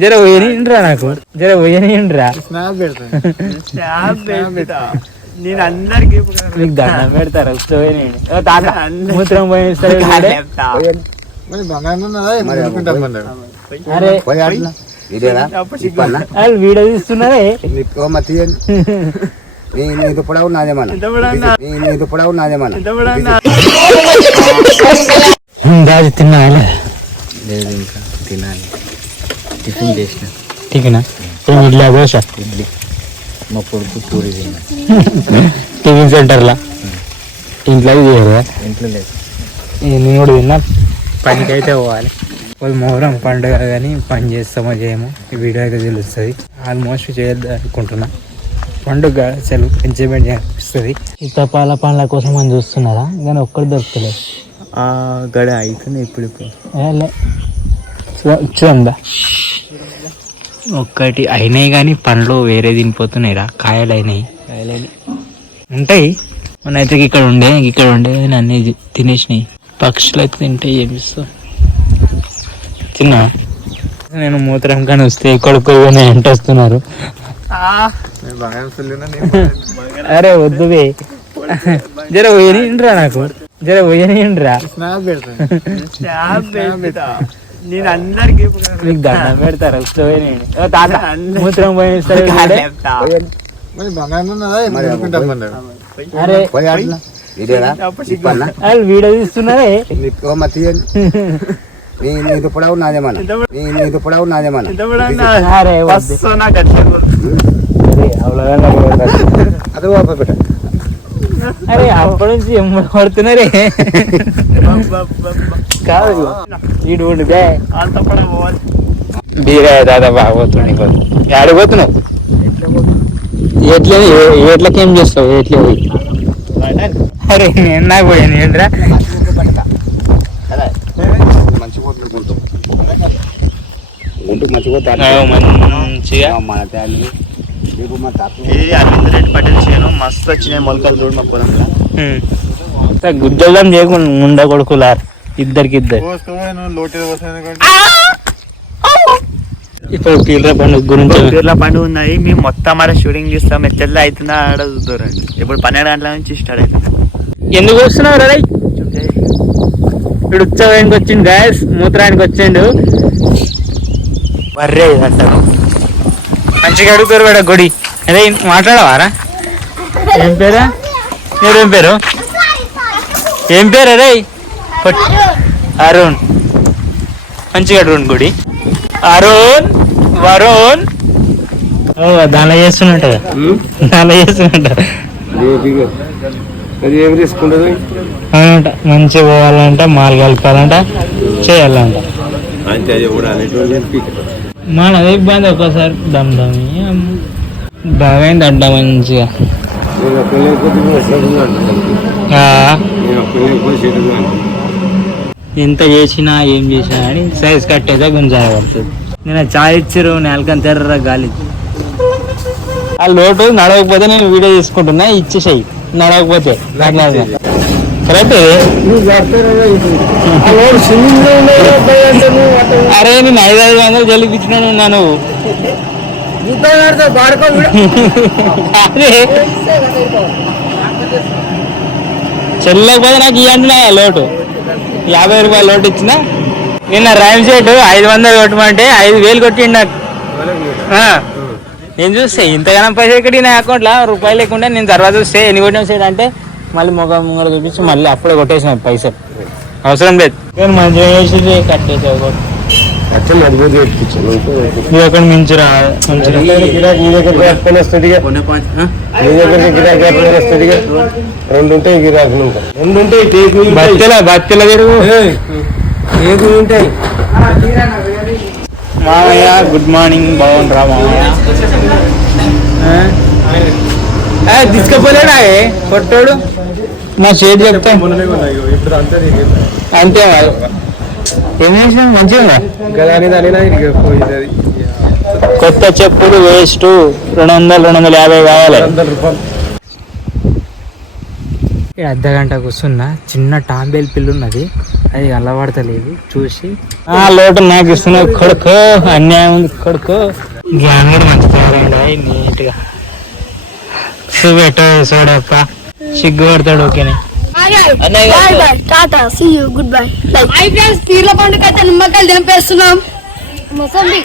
జర పోయనిండ్రా నాకు? జర పోయనిండ్రా? స్నాప్ పెడతా. నేను అందరికి మీకు దండం పెడతారు? వస్తే తాత మూత్రం పోయిస్తారు వీడియో తీస్తున్నారే? నీకు పొడవు నాదేమన్నా నీకు పొడవు నాదేమన్నా తిన్నా లేదు ఇంకా తినాలి. టిఫిన్ చేసిన. టిఫినా ఏం ఇడ్లీ దోశ ఇడ్లీ. మా కొడుకు పూరి టిఫిన్ సెంటర్లా? ఇంట్లో చేయరు ఇంట్లో లేదు. నేను కూడా తిన్నా. పనికి అయితే పోవాలి. వాళ్ళు మొహరం పండుగ కానీ పని చేస్తామో చేయమో ఈ వీడియో అయితే తెలుస్తుంది. ఆల్మోస్ట్ చేయొద్దు అనుకుంటున్నా. పండుగ సెలవు ఎంజాయ్మెంట్ అనిపిస్తుంది ఈ తపాల పండ్ల కోసం అని చూస్తున్నారా? కానీ ఒక్కటి దొరుకుతలేదు ఆ గడ అవుతుంది ఇప్పుడు ఇప్పుడు. చూడందా? ఒక్కటి అయినాయి కానీ పండ్లు వేరే తినిపోతున్నాయి రా కాయలు అయినాయి కాయలు ఉంటాయి. మన అయితే ఇక్కడ ఉండే ఇక్కడ ఉండే అన్ని తినేసినాయి. పక్షులు అయితే తింటాయి ఏమిస్తా తిన్నా నేను మూత్రం కానీ వస్తే కొడుకు ఎంట వస్తున్నారు అరే వద్దు జర పోయనిండ్రా నాకు. జర పోయనిండ్రా నేను అందరికి మీకు దండం పెడతారు? తాత మూత్రం పోయిస్తారు వాళ్ళు వీడియో తీస్తున్నారే. నీకు నీ నీకు పొడవు నాదేమన్నా నీ నీకు పొడవు నాదేమన్నా నాకు. అది. అరే అప్పటి నుంచి ఎమ్మ పడుతున్నారే. కాదు. పోవాలి. బీరా దాదా బాగోతుంది ఆడిపోతున్నావు ఎట్లా ఎట్లకి ఏం చేస్తావు? ఎట్లా పోయి? అరే నేను నాకు పోయాను ఏంట్రా? మంచి పోతుంది గుంటు గుంటు మంచి పోతే మంచిగా. ఇది అరవింద్ రెడ్డి పటేల్ చేయను మస్తు వచ్చినాయి మొలకలు చూడు మా పొలంలో చేయకుండా ముండ కొడుకులారు ఇద్దరికి ఇద్దరు ఇప్పుడు పీలర పండుగ గురించి పీర్ల పండుగ ఉన్నాయి మేము మొత్తం ఆడ షూటింగ్ చేస్తాం. ఎత్తెల్లా అవుతుందా ఆడ చూద్దరండి. ఇప్పుడు పన్నెండు గంటల నుంచి స్టార్ట్ అవుతుంది ఎందుకు వస్తున్నావు రే ఇప్పుడు ఉత్సవానికి వచ్చిండు గాయస్ మూత్రానికి వచ్చిండు. బర్రే అంటారు. మంచిగా అడుగుతారు కూడా గుడి. అదే మాట్లాడవారా? ఏం పేరా? మీరేం పేరు? ఏం పేరు అరే? అరుణ్. మంచిగా అడుగుండి గుడి. అరుణ్ వరుణ్. ఓ దానిలో చేస్తున్నట్టు. దానిలో చేస్తున్నట్టు. అది ఏం తీసుకుంటుంది? అవునంట. మంచిగా పోవాలంట మాలు కలపాలంట చేయాలంట. అంతే అది కూడా అనేటువంటి మనది ఇబ్బంది ఒక్కసారి. దమ్ దమ్. బాగైంది అడ్డ మంచిగా. ఎంత చేసినా ఏం చేసినా అని సైజ్ కట్టేదా గుంజాయ పడుతుంది. నేను చాయ్ ఇచ్చారు నేలకని తెర్ర గాలి. ఆ లోటు నడవకపోతే నేను వీడియో తీసుకుంటున్నా ఇచ్చేసాయి. నడవకపోతే. కరెక్ట్ అరే నేను ఐదు ఐదు వందలు జలిపించినాను ఉన్నాను అరే. చెల్లకపోతే నాకు ఇవ్వండి లోటు. యాభై రూపాయలు లోటు ఇచ్చిన. నిన్న రైమ్ సెట్ ఐదు వందలు కొట్టమంటే ఐదు వేలు కొట్టిండు నాకు. నేను చూస్తే ఇంతగానం పైసలు ఎక్కడి నా అకౌంట్లో? రూపాయలు లేకుండా నేను తర్వాత చూస్తే ఎన్ని కొట్టిన సెట్ అంటే మళ్ళీ మొగ ముంగర చూపించి మళ్ళీ అప్పుడే కొట్టేసిన పైసలు. అవసరం లేదు. మంచిగా చేసి కట్టేసావు అట్లా మించురా? మంచిగా గిరాకీ నీ దగ్గర కట్టుకొని వస్తుంది నీ దగ్గర గిరాకీ కట్టుకొని వస్తుంది రెండు ఉంటాయి గిరాకులు ఉంటాయి. రెండు ఉంటాయి. టేకు బత్తెల బత్తెల టేకులు ఉంటాయి. మామయ్య గుడ్ మార్నింగ్ బాగుండ్రా మామయ్య తీసుకుపోలేడా ఏ? కొట్టాడు? నా చేతి చెప్తా. అంతా. ఏం చేసినా మంచిగా కొత్త చెప్పులు వేస్ట్ రెండు వందలు రెండు వందల యాభై కావాలి. అర్ధ గంట కూర్చున్నా చిన్న టాంబేల్ పిల్లు ఉన్నది. అది అలవాడతలేదు చూసి. ఆ లోటు నాకు ఇస్తున్నావు కొడుకు అన్యాయం ఉంది కొడుకు. జ్ఞానం కూడా మంచి తయారైంది నీట్గా. చూపెట్ట చూడప్ప సిగ్గు పడతాడు ఓకేనే bye bye tata see you good bye hi friends పీర్ల పండుగ అయితే నిమ్మకాయలు మొసంబి.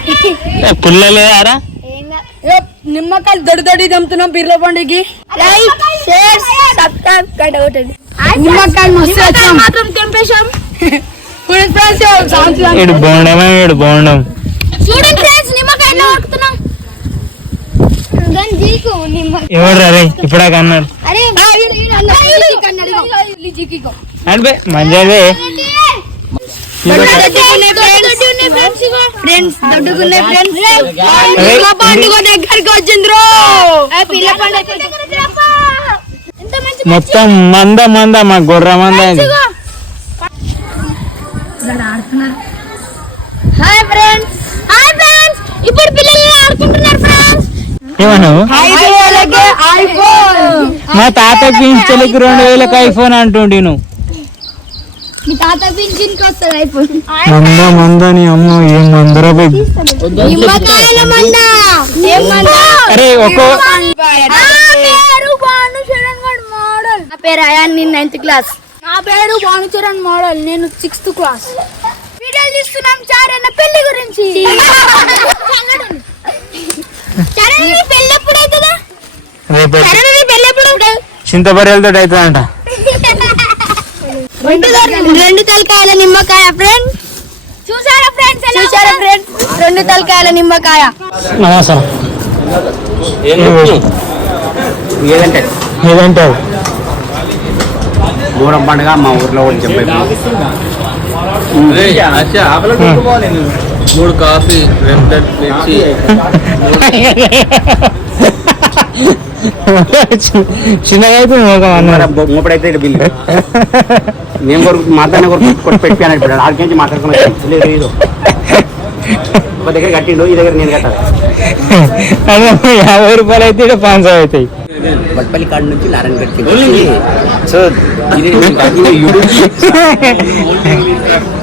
నిమ్మకాయలు దొడి దొడి దింపుతున్నాం పీర్ల పండుగకి. లైక్ షేర్ సబ్స్క్రైబ్ కట్ అవుతుంది నిమ్మకాయలు మస్తు వచ్చాం మాత్రం తెంపేశాం ఫ్రెండ్స్ చూడండి ఫ్రెండ్స్ నిమ్మకాయలు కొడుతున్నాం గంజీకు నిమ్మ ఎవరు రే ఇప్పుడాక అన్నారు అరే లిజికికో అంటే మంచిదే ఫ్రెండ్స్ దొడ్డుకునే ఫ్రెండ్స్ పిల్ల పండుగ దగ్గరికి వచ్చింద్రో. పిల్ల పండుగ మొత్తం మంద మంద మా గొర్ర మంద ఇది. హాయ్ ఫ్రెండ్స్ హాయ్ ఫ్రెండ్స్ ఇప్పుడు పిల్లలు ఆడుకుంటున్నారు. ఫ్రెండ్స్ ఏమన్నావు ఐఫోన్. మా తాత పింఛలకి రెండు వేలకు ఐఫోన్ అంటుండి నువ్వు మీ తాత పింఛన్కి వస్తుంది ఐఫోన్. మంద మంద నీ అమ్మ ఏం మందరా అరే ఒక్కో నా పేరు భానుచరణ్ గడ్ మోడల్. నా పేరు అయాన్ నేను నైన్త్ క్లాస్ నా పేరు భానుచరణ్ మోడల్ నేను సిక్స్త్ క్లాస్ వీడియోలు తీస్తున్నాం చారన్న పెళ్ళి గురించి. రేపు చింతపర్యాలతో అవుతుందంట. రెండు తలకాయల నిమ్మకాయ ఫ్రెండ్ చూసారా ఫ్రెండ్స్ చూసారా ఫ్రెండ్స్ రెండు తలకాయల నిమ్మకాయ. నమస్కారం. ఏదంటే? ఏదంటే? దూరం పండుగ మా ఊర్లో చెప్పే మూడు కాఫీ రెండు పెప్సీ చిన్నగా అయితే ఇప్పుడైతే బిల్లు. నేను కొరకు మాట్లాడిన కొరకు కొట్టి పెట్టాను ఇప్పుడు ఆడికించి మాట్లాడుకున్నాను లేదు ఇది ఒక దగ్గర కట్టిండు ఈ దగ్గర నేను కట్టాలి. అదే యాభై రూపాయలు అయితే ఇక్కడ పాంచ్ అవుతాయి. బట్పల్లి కాడ నుంచి నారాయణ గట్టి సో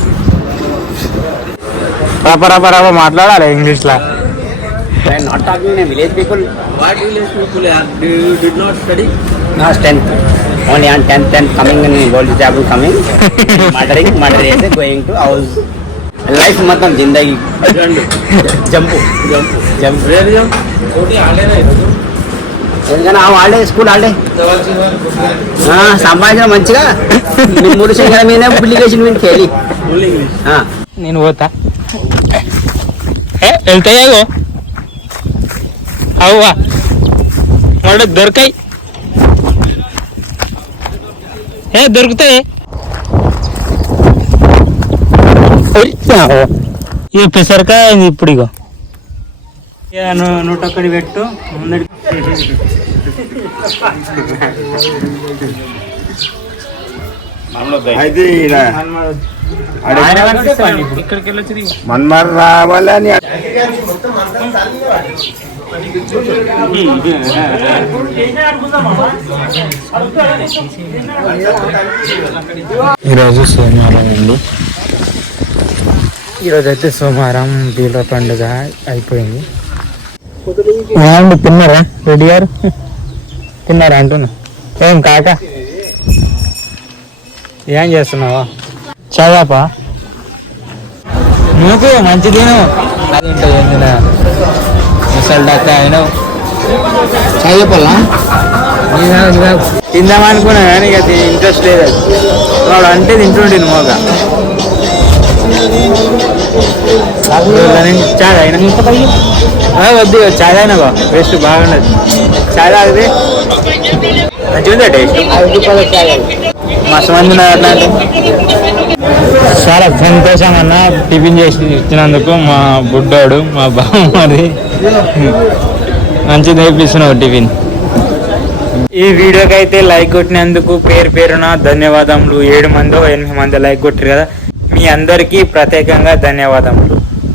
రప రప రప మాట్లాడాలి ఇంగ్లీష్ లా. I am not talking in village people. What village people you did not study Now 10th. Only on 10th, 10th coming in world job coming. Murdering, murder is going to house. Life మొత్తం జిందగీ. Jump jump jump wear జం కోటి ఆడేనా ఈరోజు ఎందుకని ఆ వాళ్ళే school వాళ్ళే సంపాదించిన మంచిగా. మూడు సంఖ్యల మీద అప్లికేషన్ మీద కేలి ఫుల్ ఇంగ్లీష్ నేను పోతా. ఏ వెళ్తాయేగో అవ్వా వాడు దొరకాయి ఏ దొరుకుతాయి ఇక పెసరకాయ అయింది ఇప్పుడు ఇగో ఇక ను- నూట ఒక్కటి పెట్టు ముందడి మన్మర్ రావాలని ఈరోజు సోమవారం అండి. ఈరోజు అయితే సోమవారం దీప పండుగ అయిపోయింది. ఏమండి తిన్నారా? రెడ్డి గారు? తిన్నారా అంటున్నా. ఏం కాక? ఏం చేస్తున్నావా? చదాపా నువ్వు మంచి తిను. ఇంట్లో ఏం తినా ముసలి డాక్టర్ అయినావు చాయ్ చెప్పాలా తిందాం అనుకున్నా కానీ ఇక ఇంట్రెస్ట్ లేదు. అది వాడు అంటే తింటుండే మోగా. చాయ్ అయినా. వద్దు చాయ్ అయినా బా టేస్ట్ బాగుండదు. చాయ్ తాగితే మంచిగా టేస్ట్ మస్తు మంది ఉన్నారు అంటే సంతోషం అన్న టిఫిన్ చేసి ఇచ్చినందుకు మా బుడ్డోడు మా బామ్మది. మంచి నేర్పిస్తున్నావు టిఫిన్. ఈ వీడియోకి అయితే లైక్ కొట్టినందుకు పేరు పేరున ధన్యవాదములు. ఏడు మందో ఎనిమిది మంది లైక్ కొట్టారు కదా. మీ అందరికీ ప్రత్యేకంగా ధన్యవాదములు.